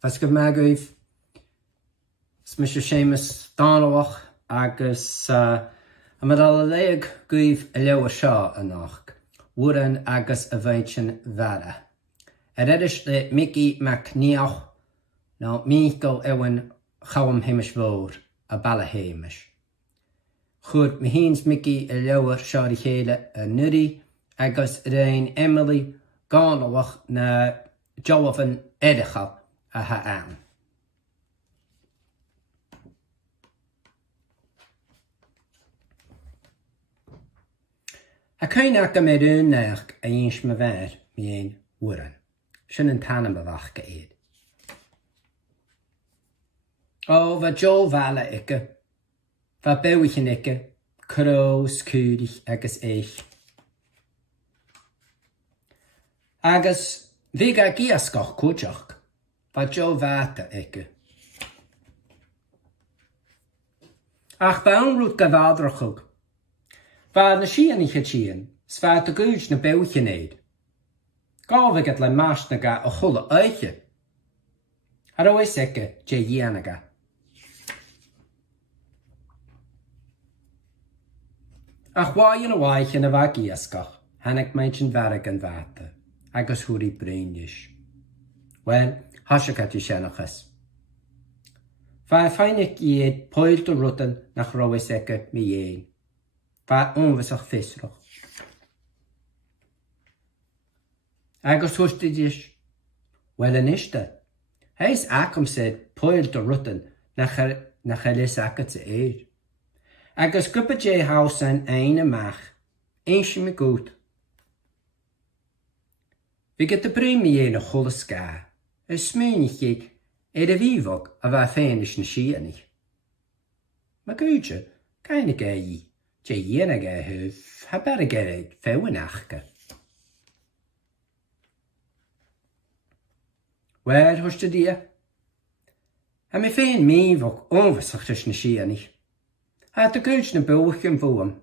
Fas go meagaibh Mr. Seumas Dòmhnallach agus amadal leag gaibh leabhar seo anach, LURAN agus a MHAIGHDEANN-MHARA. Eris le Migi MacNèill ná mígal ewan chawam himish mhór a balla hamish. Chud mihíns Migi leabhar seo di chéile a nuri agus rain Eimilidh Dhòmhnallach na dealbhan éireachta a againn. A cainach go méid únach a dhís me bhéir mion LURAN. Sin an tanam a bhach go éad. Ó, bha dealbhalla icke, bha bewichen icke, crós, cúrich agus éich. Agus bhí ga giascach cúteach, bha dealbhata icke. Ach baun rút go bhadrachug. Bha na síanich tían, sfa a gúis na bewichen éad. Gábhagad le máisnaga a chula aiche. Ar oes icke dé dhéanaga. Ach bháin a bhaichin a bha giascach, hannig maidin bharag an bhata, agus húri breinis. Well, hasagad I senachas. Bha feinig iad poilt o rutan nach roes icke mi éin. Bha onvasach fisroch. Agus hústidis. Well an iste. Heis acum said poilt o rutan nach leasachadh sa éir. Agus gupa dé hausan ein amach, einsi me goed. Vi get de bremi een a cholle ska, smeunig ik a vivog a va féinis na síanig. Ma goedje, keine gei, dé dhéanaga huf, ha bar gerig féwanachke. Waar hoste die? Ha me féin mívog onvasachtas na síanig. Had de gúis na búchim bhuam,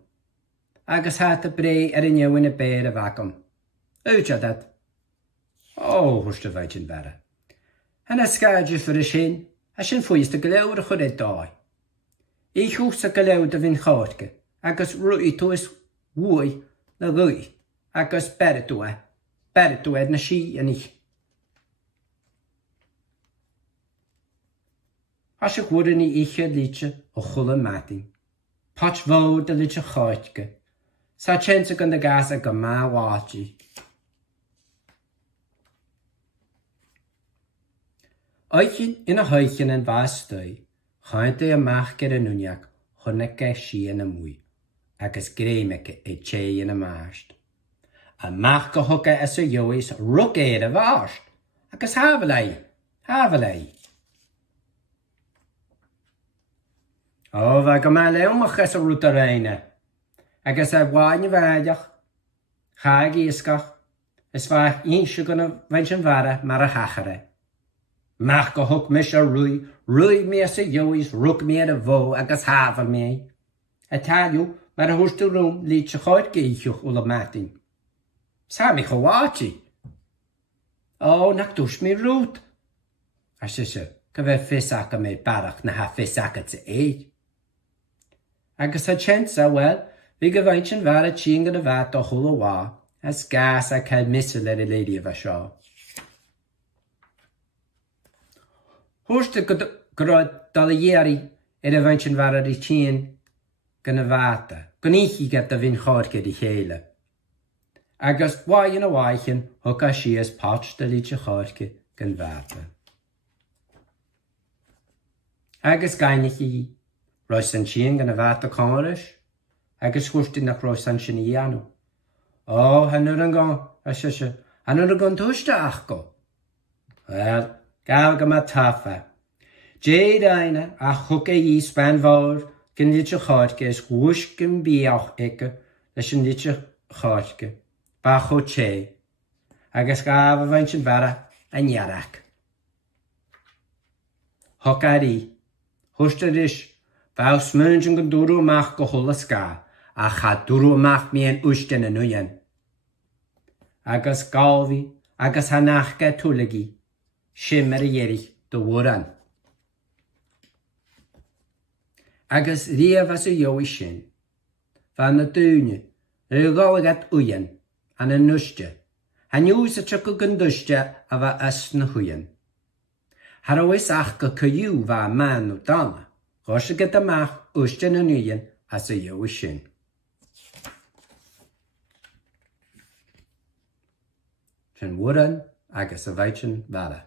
agus had de bré in jou in a béir a vacum. Uitja dat. Oh, hoste MHAIGHDEANN-MHARA. Han a skaidju for a sin fuist a gleawr a chud e dói. Ich hús a gleawd a vin chátke, agus rúi tuis wúi na rúi, agus beritú ed na sí anig. As ik word ni iche liedje o chulle mating. Patch vou de liedje chátke. Sa chance gan de gas a gama wachi. Oichin in a huichin en vastui. Chainte a machker en uniak. Chonneke shi en a mui. Agus gremeke e che en a maast. A machke hokke as a jois ruk e de vaast. Agus havelei. Oh, va go ma leomach as a rúta reine. Agus a bháin bhaideach, chaig íoscach, is bha ínsú gona MHAIGHDEANN-MHARA mar a hachare. Mach go hug mis a rúi mi as a jois, rúg mi a bho agus hafal mi. A talú mar a hústú rúm lít se cháid geíchúch ula mating. Sa mi choháti. Oh, nach dús mi rút. A sise, go bheith fisach a mé barach na ha fisachad sa éid. Agus a tjensa, well, vi go MHAIGHDEANN-MHARA tín gan a vat o chula wá, as gas a cael missil a lady of a seo. Húste grod dal a dhéari a MHAIGHDEANN-MHARA di tín gan a vata, gan ichi get a vin chárke di chéile. Agus bháin a bháichin hug a sías patch da lítse chárke gan vata. Agus gainig i rois an sin gan a vata cáris, agus chusti nach rois an sin I anu. Oh, hanur an gan, a sise, hanur an gan tuiste ach go. Wel, gael gama tafa. Jade aina a chwg I span fawr gan litje chárke is gwush gan biach ikke leis an litje chárke. Bach o che. Agus gaf a MHAIGHDEANN-MHARA an iarach. Hokari. Hústadis, bá smúnjum gan dúrú amach go chula ská, a cha dúrú amach mian ústin a nuyan. Agus galvi, agus hanachga tulagi, shimmer a yerich, do LURAN. Agus riamh as a dheoigh sin, fan na dúine, leughaidhean uainn an a nuiste, haniús a tru go ganduiste a bheith as na huainn. Har oes ach go cyú bha man o dana, gos a gyda mach uiste na nuainn as a dheoigh sin. Sin LURAN agus a bhaigheann-mhara.